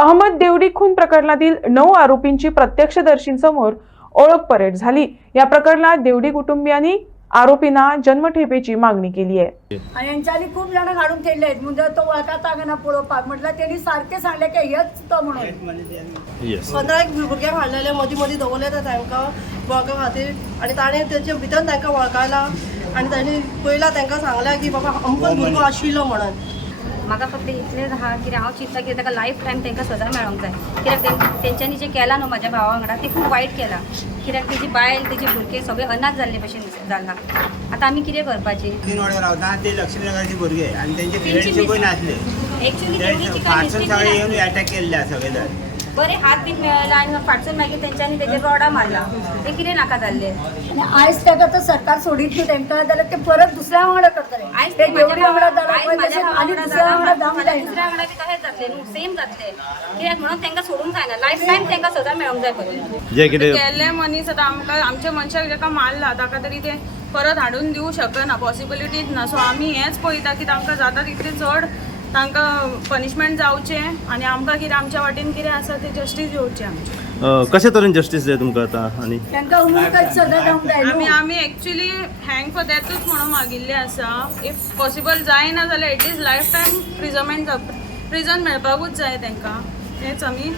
अहमद देवडी खून प्रकरणातील नऊ आरोपींची प्रत्यक्षदर्शींसमोर ओळख परेड झाली. या प्रकरणात देवडी कुटुंबियांनी आरोपींना जन्मठेपेची मागणी केली आहे. आणि यांच्यानी खूप जण काढून ठेवले आहेत. म्हणजे तो वळखाता का ना पळोवपाक म्हटलं त्यांनी सारखे सांगले की हेच तो म्हणून. पंदरा एक भुरग्यांक हाडलेले मदीं मदीं दवरले ते तांकां वळखा खातीर. आनी ताणें तेचे भितर तांकां वळखयला आनी तांणी पयला तांकां सांगलें की बाबा अमकोच भुरगो आशिल्लो म्हणून. म्हाका फक्त इतलेंच आहा कित्याक हांव चिंतता की ताका लायफ टायम तांकां सजा मेळोंक जाय कित्याक तेंच्यांनी जें केलां न्हू म्हाज्या भावा वांगडा तें खूब वायट केलां. कित्याक तेजी बायल तेजे भुरगे सगळे अनाथ जाल्ले भशेन जाला आतां आमी कितें करपाचें तीन वाड्यार रावता ते लक्ष्मीनगरचे भुरगे आणि त्यांचे तेंची पेरेंट्स आसले एक्चुअली पार्सल सगळे येऊन नासली. अटॅक केल्ले सगळे जण बरे हात बीत मेळयला आनी फाटसून मागीर तेंच्यांनी तेजे रोडा मारला. ते कितें नाका जाल्ले आणि आयज ताका तर सरकार सोडीत न्ही तांकां जाल्यार ते परत दुसऱ्या वांगडा करतले आयज ते वांगडा आयज आनी दुसऱ्या वांगडा जावंक फाल्यां जायना दुसऱ्या वांगडा बी तशेंच जातलें न्हू सेम जातलें कित्याक म्हणून तांकां सोडूंक जायना लायफ टायम तांकां सजा मेळोंक जाय पळय जे कितें गेल्ले मनीस आतां आमकां आमच्या मनशाक जाका मारला ताका तरी ते परत हाडून दिवं शकना पॉसिबिलिटीच ना सो आमी हेंच पळयता की तांकां जाता तितलें चड तांकां पनिशमेंट जावचें आनी आमकां कितें आमच्या वाटेन कितें आसा तें जस्टीस घेवचें आमचें. कशे तरेन जस्टीस जाय तुमकां आतां आनी तांकां जावंक जाय आमी आमी एक्चुली हँग फॉर दॅटूच म्हणून मागिल्ले आसा. इफ पॉसिबल जायना जाल्यार at least life time imprisonment prison मेळपाकूच जाय तांकां तेच आमी